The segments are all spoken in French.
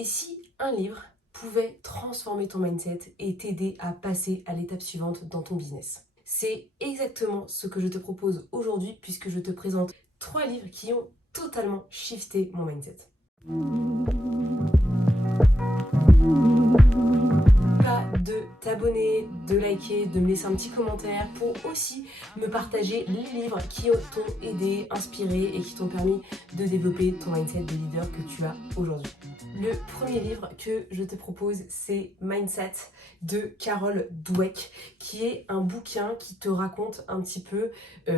Et si un livre pouvait transformer ton mindset et t'aider à passer à l'étape suivante dans ton business? C'est exactement ce que je te propose aujourd'hui puisque je te présente 3 livres qui ont totalement shifté mon mindset. De t'abonner, de liker, de me laisser un petit commentaire pour aussi me partager les livres qui t'ont aidé, inspiré et qui t'ont permis de développer ton mindset de leader que tu as aujourd'hui. Le premier livre que je te propose, c'est Mindset de Carol Dweck, qui est un bouquin qui te raconte un petit peu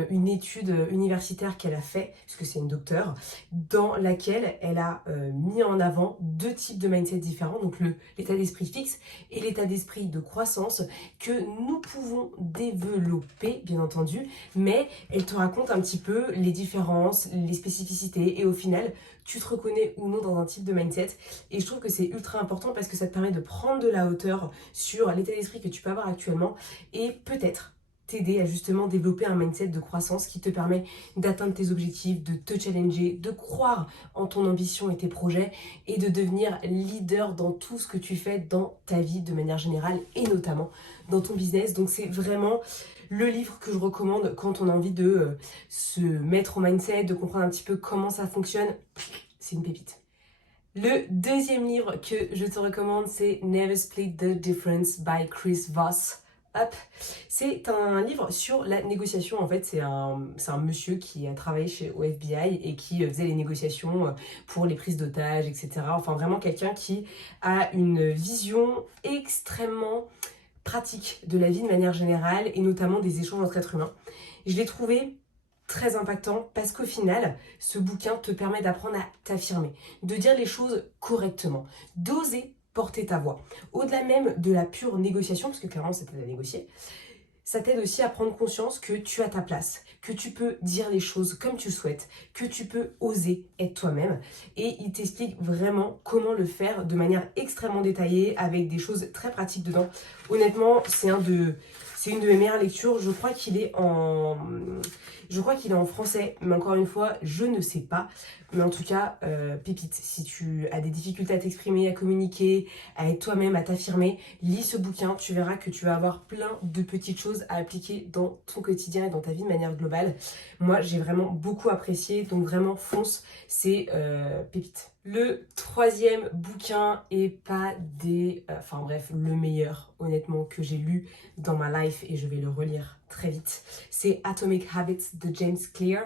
une étude universitaire qu'elle a fait, puisque c'est une docteure, dans laquelle elle a mis en avant 2 types de mindset différents, donc l'état d'esprit fixe et l'état d'esprit de croissance que nous pouvons développer, bien entendu, mais elle te raconte un petit peu les différences, les spécificités, et au final, tu te reconnais ou non dans un type de mindset. Et je trouve que c'est ultra important parce que ça te permet de prendre de la hauteur sur l'état d'esprit que tu peux avoir actuellement et peut-être t'aider à justement développer un mindset de croissance qui te permet d'atteindre tes objectifs, de te challenger, de croire en ton ambition et tes projets et de devenir leader dans tout ce que tu fais dans ta vie de manière générale et notamment dans ton business. Donc c'est vraiment le livre que je recommande quand on a envie de se mettre au mindset, de comprendre un petit peu comment ça fonctionne. C'est une pépite. Le deuxième livre que je te recommande, c'est Never Split the Difference by Chris Voss. Hop. C'est un livre sur la négociation. En fait, c'est un monsieur qui a travaillé au FBI et qui faisait les négociations pour les prises d'otages, etc. Enfin, vraiment quelqu'un qui a une vision extrêmement pratique de la vie de manière générale et notamment des échanges entre êtres humains. Je l'ai trouvé très impactant parce qu'au final, ce bouquin te permet d'apprendre à t'affirmer, de dire les choses correctement, d'oser porter ta voix. Au-delà même de la pure négociation, parce que clairement c'était à négocier, ça t'aide aussi à prendre conscience que tu as ta place, que tu peux dire les choses comme tu souhaites, que tu peux oser être toi-même. Et il t'explique vraiment comment le faire de manière extrêmement détaillée, avec des choses très pratiques dedans. Honnêtement, c'est une de mes meilleures lectures. Je crois qu'il est en français, mais encore une fois, je ne sais pas. Mais en tout cas, pépite, si tu as des difficultés à t'exprimer, à communiquer, à être toi-même, à t'affirmer, lis ce bouquin, tu verras que tu vas avoir plein de petites choses à appliquer dans ton quotidien et dans ta vie de manière globale. Moi, j'ai vraiment beaucoup apprécié, donc vraiment fonce, c'est pépite. Le troisième bouquin est pas enfin bref, le meilleur, honnêtement, que j'ai lu dans ma life et je vais le relire très vite. C'est Atomic Habits de James Clear.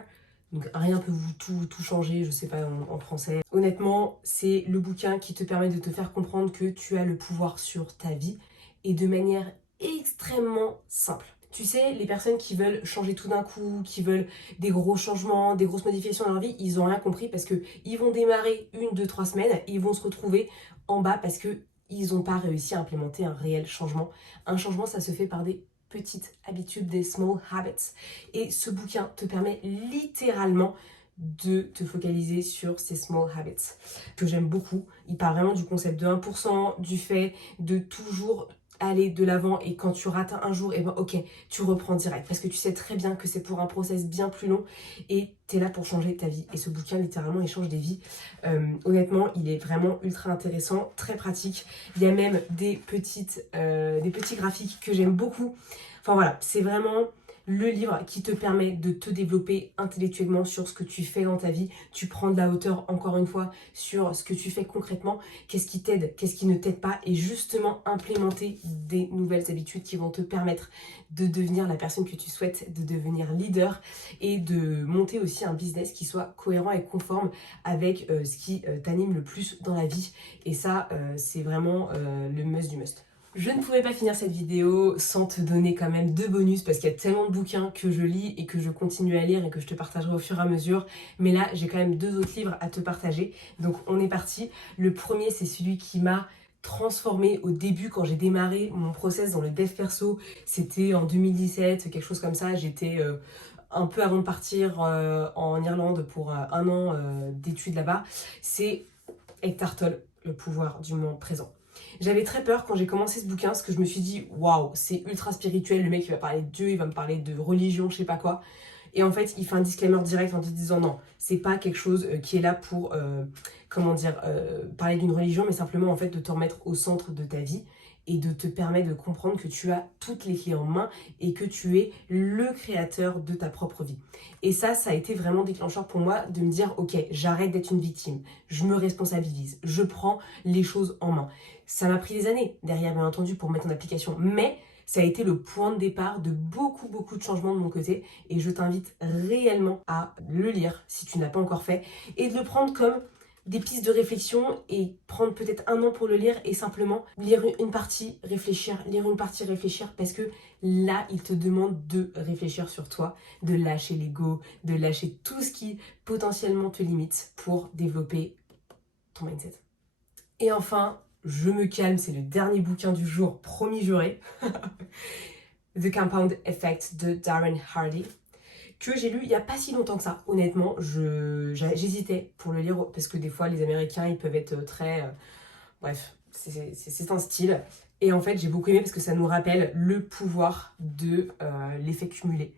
Donc rien peut tout changer, je sais pas en français. Honnêtement, c'est le bouquin qui te permet de te faire comprendre que tu as le pouvoir sur ta vie et de manière extrêmement simple. Tu sais, les personnes qui veulent changer tout d'un coup, qui veulent des gros changements, des grosses modifications dans leur vie, ils n'ont rien compris parce qu'ils vont démarrer 1, 2, 3 semaines et ils vont se retrouver en bas parce qu'ils n'ont pas réussi à implémenter un réel changement. Un changement, ça se fait par des petites habitudes, des small habits. Et ce bouquin te permet littéralement de te focaliser sur ces small habits que j'aime beaucoup. Il parle vraiment du concept de 1%, du fait de toujours aller de l'avant et quand tu rates un jour, et ben ok, tu reprends direct parce que tu sais très bien que c'est pour un process bien plus long et tu es là pour changer ta vie. Et ce bouquin, littéralement, il change des vies. Honnêtement, il est vraiment ultra intéressant, très pratique. Il y a même des petits graphiques que j'aime beaucoup. Enfin voilà, c'est vraiment le livre qui te permet de te développer intellectuellement sur ce que tu fais dans ta vie. Tu prends de la hauteur, encore une fois, sur ce que tu fais concrètement, qu'est-ce qui t'aide, qu'est-ce qui ne t'aide pas, et justement implémenter des nouvelles habitudes qui vont te permettre de devenir la personne que tu souhaites, de devenir leader et de monter aussi un business qui soit cohérent et conforme avec ce qui t'anime le plus dans la vie. Et ça, c'est vraiment le must du must. Je ne pouvais pas finir cette vidéo sans te donner quand même 2 bonus parce qu'il y a tellement de bouquins que je lis et que je continue à lire et que je te partagerai au fur et à mesure. Mais là, j'ai quand même 2 autres livres à te partager. Donc on est parti. Le premier, c'est celui qui m'a transformée au début quand j'ai démarré mon process dans le dev perso. C'était en 2017, quelque chose comme ça. J'étais un peu avant de partir en Irlande pour 1 an d'études là-bas. C'est Eckhart Tolle, Le pouvoir du moment présent. J'avais très peur quand j'ai commencé ce bouquin parce que je me suis dit waouh, c'est ultra spirituel, le mec il va parler de Dieu, il va me parler de religion, je sais pas quoi. Et en fait, il fait un disclaimer direct en te disant non, c'est pas quelque chose qui est là pour, parler d'une religion, mais simplement en fait de te remettre au centre de ta vie et de te permettre de comprendre que tu as toutes les clés en main et que tu es le créateur de ta propre vie. Et ça a été vraiment déclencheur pour moi de me dire ok, j'arrête d'être une victime, je me responsabilise, je prends les choses en main. Ça m'a pris des années derrière bien entendu pour mettre en application, mais ça a été le point de départ de beaucoup de changements de mon côté et je t'invite réellement à le lire si tu n'as pas encore fait et de le prendre comme des pistes de réflexion et prendre peut-être un an pour le lire et simplement lire une partie, réfléchir, lire une partie, réfléchir parce que là, il te demande de réfléchir sur toi, de lâcher l'ego, de lâcher tout ce qui potentiellement te limite pour développer ton mindset. Et enfin, je me calme, c'est le dernier bouquin du jour, promis juré. The Compound Effect de Darren Hardy, que j'ai lu il n'y a pas si longtemps que ça. Honnêtement, j'hésitais pour le lire parce que des fois, les Américains, ils peuvent être très... bref, c'est un style. Et en fait, j'ai beaucoup aimé parce que ça nous rappelle le pouvoir de l'effet cumulé,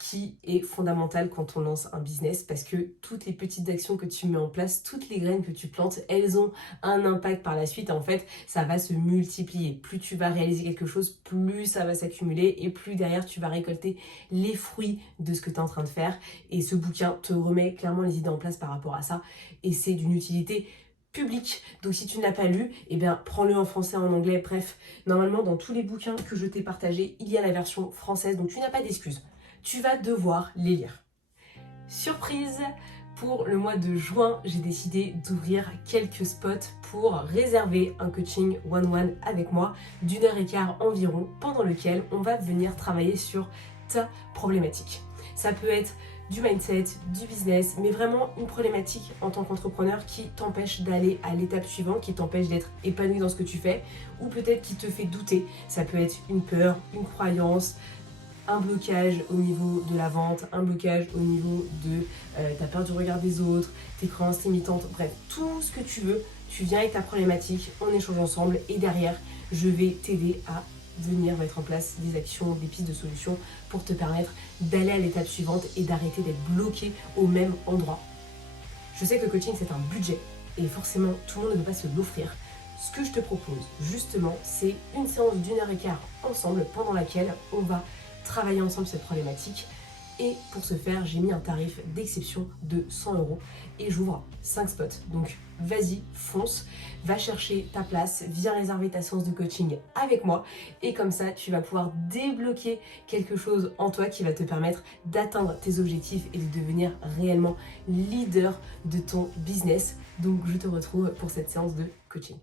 qui est fondamental quand on lance un business parce que toutes les petites actions que tu mets en place, toutes les graines que tu plantes, elles ont un impact par la suite. En fait, ça va se multiplier. Plus tu vas réaliser quelque chose, plus ça va s'accumuler et plus derrière tu vas récolter les fruits de ce que tu es en train de faire. Et ce bouquin te remet clairement les idées en place par rapport à ça et c'est d'une utilité public. Donc si tu ne l'as pas lu, eh bien prends-le en français, en anglais, bref. Normalement, dans tous les bouquins que je t'ai partagés, il y a la version française, donc tu n'as pas d'excuses. Tu vas devoir les lire. Surprise! Pour le mois de juin, j'ai décidé d'ouvrir quelques spots pour réserver un coaching one-one avec moi d'1h15 environ, pendant lequel on va venir travailler sur ta problématique. Ça peut être du mindset, du business, mais vraiment une problématique en tant qu'entrepreneur qui t'empêche d'aller à l'étape suivante, qui t'empêche d'être épanoui dans ce que tu fais, ou peut-être qui te fait douter. Ça peut être une peur, une croyance, un blocage au niveau de la vente, un blocage au niveau de ta peur du regard des autres, tes croyances limitantes, bref, tout ce que tu veux, tu viens avec ta problématique, on échange ensemble et derrière, je vais t'aider à venir mettre en place des actions, des pistes de solutions pour te permettre d'aller à l'étape suivante et d'arrêter d'être bloqué au même endroit. Je sais que le coaching c'est un budget et forcément tout le monde ne peut pas se l'offrir. Ce que je te propose justement, c'est une séance d'1h15 ensemble pendant laquelle on va travailler ensemble cette problématique. Et pour ce faire, j'ai mis un tarif d'exception de 100 € et j'ouvre 5 spots. Donc vas-y, fonce, va chercher ta place, viens réserver ta séance de coaching avec moi. Et comme ça, tu vas pouvoir débloquer quelque chose en toi qui va te permettre d'atteindre tes objectifs et de devenir réellement leader de ton business. Donc je te retrouve pour cette séance de coaching.